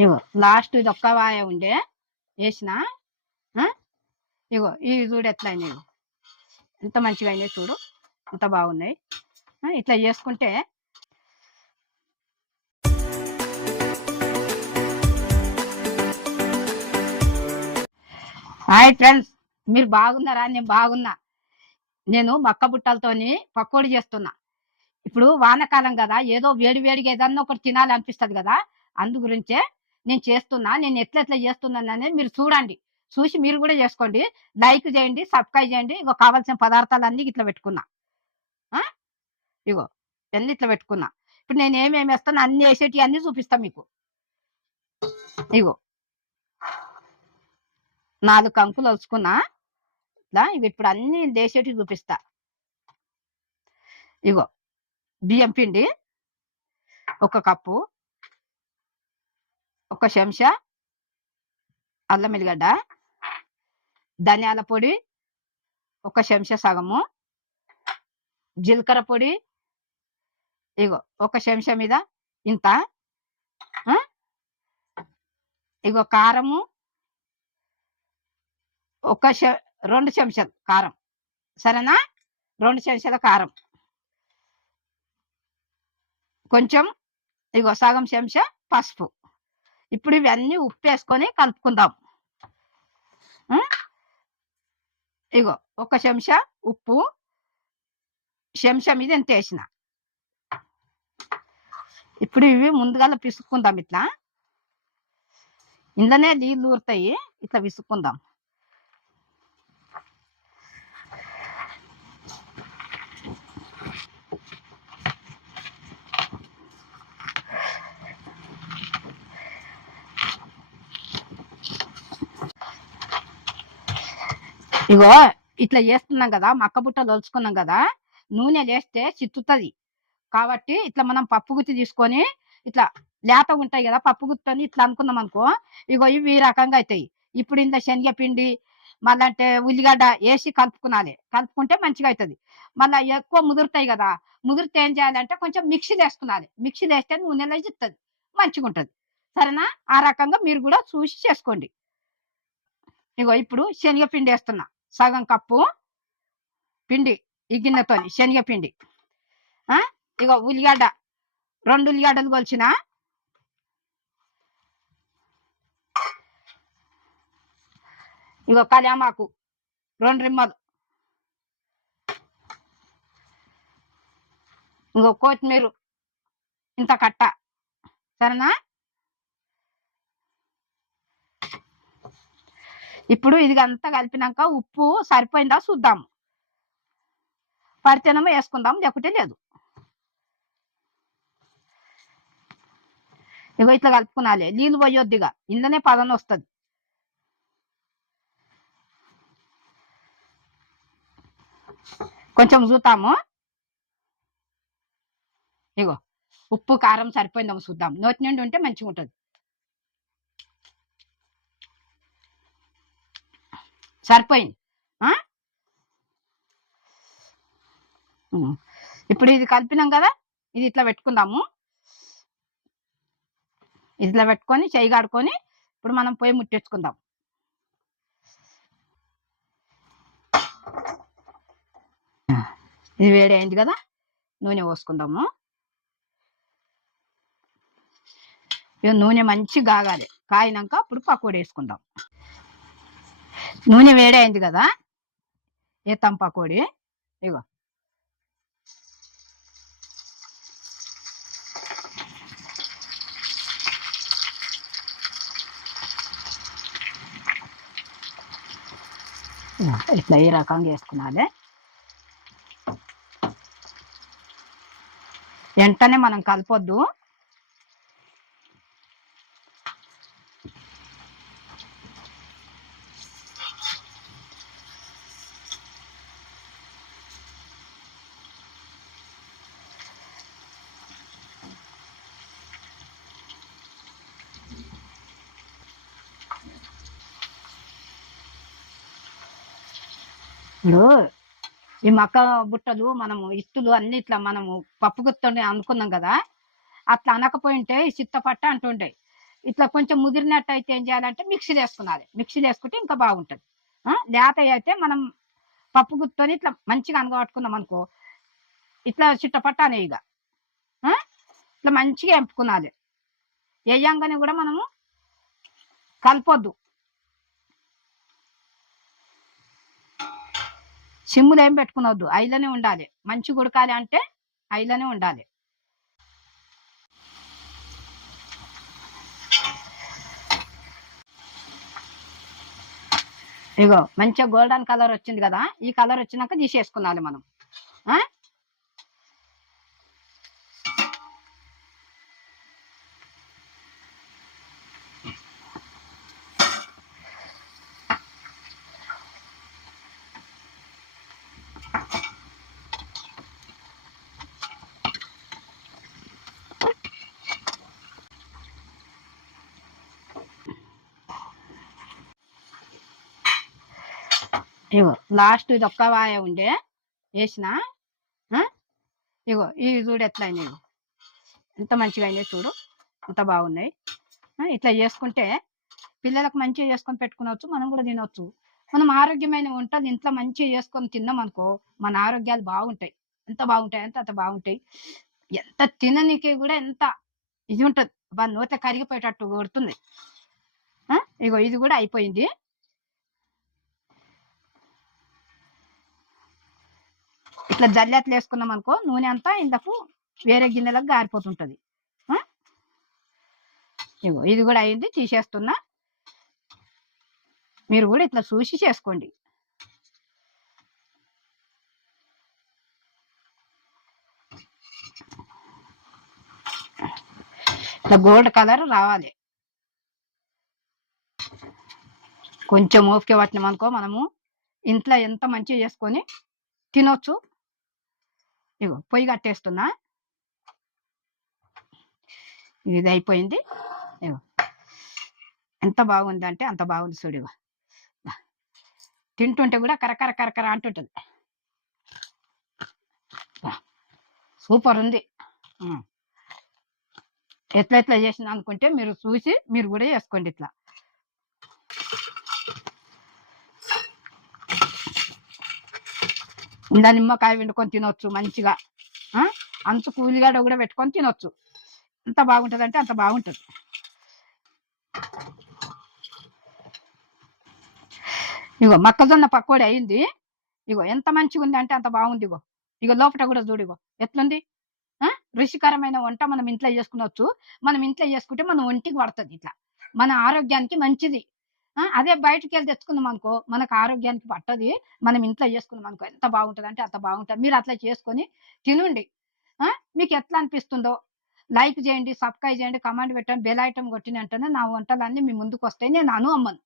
ఇగో last ఇది ఒక్క వాయ ఉండే వేసిన ఇగో ఇవి చూడు ఎట్లా అయినాయి, ఎంత మంచిగా అయినాయి చూడు, ఎంత బాగున్నాయి. ఇట్లా చేసుకుంటే హాయ్ ఫ్రెండ్స్, మీరు బాగున్నారా? నేను బాగున్నా. నేను మక్క బుట్టలతోని పకోడీ చేస్తున్నా. ఇప్పుడు వానకాలం కదా, ఏదో వేడి వేడిగా ఏదన్నా ఒకటి తినాలనిపిస్తుంది కదా, అందు గురించే నేను చేస్తున్నా. నేను ఎట్లా చేస్తున్నానని మీరు చూడండి, చూసి మీరు కూడా చేసుకోండి. లైక్ చేయండి, సబ్స్క్రైబ్ చేయండి. ఇగో కావాల్సిన పదార్థాలు అన్ని ఇట్లా పెట్టుకున్నా. ఇగో అన్ని ఇట్లా పెట్టుకున్నా. ఇప్పుడు నేను ఏమేమి వేస్తాను అన్ని వేసేటి అన్ని చూపిస్తా మీకు. ఇగో 4 కంకులు వలుచుకున్నా ఇట్లా. ఇవి ఇప్పుడు అన్ని వేసేటి చూపిస్తా. ఇగో బియ్యం పిండి 1 కప్పు, 1 చెంచా అల్లం ఎల్లిగడ్డ, ధనియాల పొడి 1 చెంచా సగము, జీలకర్ర పొడి ఇగో 1 చెంచా మీద ఇంత, ఇగో కారము 2 చెంచాలు కారం, సరేనా? 2 చెంచాల కారం, కొంచెం ఇగో సగం చెంచా పసుపు. ఇప్పుడు ఇవన్నీ ఉప్పు వేసుకొని కలుపుకుందాం. ఇగో 1 చెంచా ఉప్పు, చెంచా మీద ఎంత వేసిన. ఇప్పుడు ఇవి ముందుగా పిసుక్కుందాం. ఇట్లా ఇందులోనే నీళ్ళు ఊరుతాయి, ఇట్లా విసుక్కుందాం. ఇగో ఇట్లా చేస్తున్నాం కదా, మక్క బుట్టలు ఒలుచుకున్నాం కదా, నూనె లేస్తే చిత్తుతుంది కాబట్టి ఇట్లా మనం పప్పు గుత్తి తీసుకొని ఇట్లా లేత ఉంటాయి కదా, పప్పు గుత్తని ఇట్లా అనుకున్నాం అనుకో, ఇగో ఇవి ఈ రకంగా అవుతాయి. ఇప్పుడు ఇంత శనగపిండి మళ్ళీ ఉల్లిగడ్డ వేసి కలుపుకునాలి. కలుపుకుంటే మంచిగా అవుతుంది. మళ్ళీ ఎక్కువ ముదురుతాయి కదా, ముదిరితే ఏం చేయాలంటే కొంచెం మిక్సీలు వేసుకునాలి. మిక్సీలు వేస్తే నూనెలో చిత్తది, మంచిగా ఉంటుంది. సరేనా? ఆ రకంగా మీరు కూడా చూసి చేసుకోండి. ఇగో ఇప్పుడు శనగపిండి వేస్తున్నా, సగం కప్పు పిండి ఈ గిన్నెతో శనగపిండి. ఇగో ఉల్లిగడ్డ 2 ఉల్లిగడ్డలు కొలిచిన, ఇగో కళ్యామాకు 2 రిమ్మలు, ఇంకో కొత్తిమీర ఇంత కట్ట, సరేనా? ఇప్పుడు ఇది అంతా కలిపినాక ఉప్పు సరిపోయిందా చూద్దాం. పడితేనేమో వేసుకుందాం, లేకుంటే లేదు. ఇగో ఇట్లా కలుపుకునాలి, నీళ్ళు పోయొద్దిగా, ఇందులోనే పదన వస్తుంది. కొంచెం చూద్దాము. ఇగో ఉప్పు కారం సరిపోయిందాము చూద్దాం. నోటి నుండి ఉంటే మంచిగా ఉంటుంది. సరిపోయింది. ఇప్పుడు ఇది కలిపినాం కదా, ఇది ఇట్లా పెట్టుకుందాము. ఇట్లా పెట్టుకొని చెయ్యి కాడుకొని ఇప్పుడు మనం పొయ్యి ముట్టించుకుందాం. ఇది వేడి అయింది కదా, నూనె పోసుకుందాము. ఇక నూనె మంచి కాగాలి, కాగినాక అప్పుడు పకోడీ వేసుకుందాం. నూనె వేడి అయింది కదా, వేస్తాం పకోడీ. ఇగో ఇట్లా ఈ రకంగా వేసుకున్నాలి. వెంటనే మనం కలపొద్దు. ఇప్పుడు ఈ మక్క బుట్టలు మనము ఇత్తులు అన్ని ఇట్లా మనము పప్పు గుత్తని అనుకున్నాం కదా, అట్లా అనకపోయింటే ఈ చిత్తపట్ట అంటుండే. ఇట్లా కొంచెం ముదిరినట్టయితే ఏం చేయాలంటే మిక్సీలో వేసుకున్నాలి. మిక్సీలో వేసుకుంటే ఇంకా బాగుంటది. లేతయి అయితే మనం పప్పు గుత్తోని ఇట్లా మంచిగా అనగబట్టుకున్నాం అనుకో, ఇట్లా చిట్టపట్టానే ఇగ. ఆ! ఇట్లా మంచిగా ఎంపుకున్నాది. ఎయ్యంగానే కూడా మనము కలపొద్దు. సిమ్ములో ఏం పెట్టుకునొద్దు. ఐలోనే ఉండాలి. మంచిగా ఉడకాలి అంటే ఐలోనే ఉండాలి. ఇగో మంచిగా గోల్డెన్ కలర్ వచ్చింది కదా! ఈ కలర్ వచ్చినాక తీసేసుకున్నాలి మనం. ఆ! ఇగో లాస్ట్ ఇది ఒక్క వాయ ఉండే వేసిన. ఇగో ఇవి చూడు ఎట్లా అయినాయి, ఎంత మంచిగా అయినాయి చూడు, ఎంత బాగున్నాయి. ఇట్లా చేసుకుంటే పిల్లలకు మంచిగా చేసుకొని పెట్టుకునవచ్చు, మనం కూడా తినవచ్చు. మనం ఆరోగ్యమైన వంటలు ఇంట్లో మంచిగా చేసుకొని తిన్నాం అనుకో, మన ఆరోగ్యాలు బాగుంటాయి. ఎంత బాగుంటాయి అంటే అంత బాగుంటాయి. ఎంత తిననీకి కూడా ఎంత ఇది ఉంటుంది, నోట్లో కరిగిపోయేటట్టు కొడుతుంది. ఇగో ఇది కూడా అయిపోయింది. ఇట్లా జల్లెట్లు వేసుకున్నాం అనుకో, నూనె అంతా ఇంతకు వేరే గిన్నెలకు గారిపోతుంటది. ఇగో ఇది కూడా అయింది, తీసేస్తున్నా. మీరు కూడా ఇట్లా చూసి చేసుకోండి. ఇట్లా గోల్డ్ కలర్ రావాలి. కొంచెం ఓపిక పట్టినాం అనుకో, మనము ఇంట్లో ఎంత మంచిగా చేసుకొని తినొచ్చు. ఇగో పొయ్యి కట్టేస్తున్నా. ఇది అయిపోయింది. ఇగో ఎంత బాగుంది అంటే అంత బాగుంది చూడు. ఇగో తింటుంటే కూడా కరకర కరకర అంటుంటుంది. సూపర్ ఉంది. ఎట్లా ఎట్లా చేసిన అనుకుంటే మీరు చూసి మీరు కూడా చేసుకోండి. ఇట్లా ఇలా నిమ్మకాయ వండుకొని తినొచ్చు మంచిగా. అంచు కూలిగడ్డ కూడా పెట్టుకొని తినొచ్చు. ఎంత బాగుంటుంది అంటే అంత బాగుంటుంది. ఇగో మొక్కజొన్న పకోడీ అయింది. ఇగో ఎంత మంచిగా ఉంది అంటే అంత బాగుంది. ఇగో లోపల కూడా చూడు, ఇగో ఎట్లుంది. రుచికరమైన వంట మనం ఇంట్లో చేసుకునొచ్చు. మనం ఇంట్లో చేసుకుంటే మన ఒంటికి పడుతుంది. ఇట్లా మన ఆరోగ్యానికి మంచిది. అదే బయటికి వెళ్ళి తెచ్చుకున్నాం అనుకో, మనకు ఆరోగ్యానికి పట్టది. మనం ఇంట్లో చేసుకున్నాం అనుకో ఎంత బాగుంటుంది అంటే అంత బాగుంటుంది. మీరు అట్లా చేసుకొని తినండి. మీకు ఎట్లా అనిపిస్తుందో లైక్ చేయండి, సబ్స్క్రైబ్ చేయండి, కమెంట్ పెట్టండి, బెల్ ఐటమ్ కొట్టిన వెంటనే నా వంటలన్నీ మీ ముందుకు వస్తాయి. నేను అమ్మను.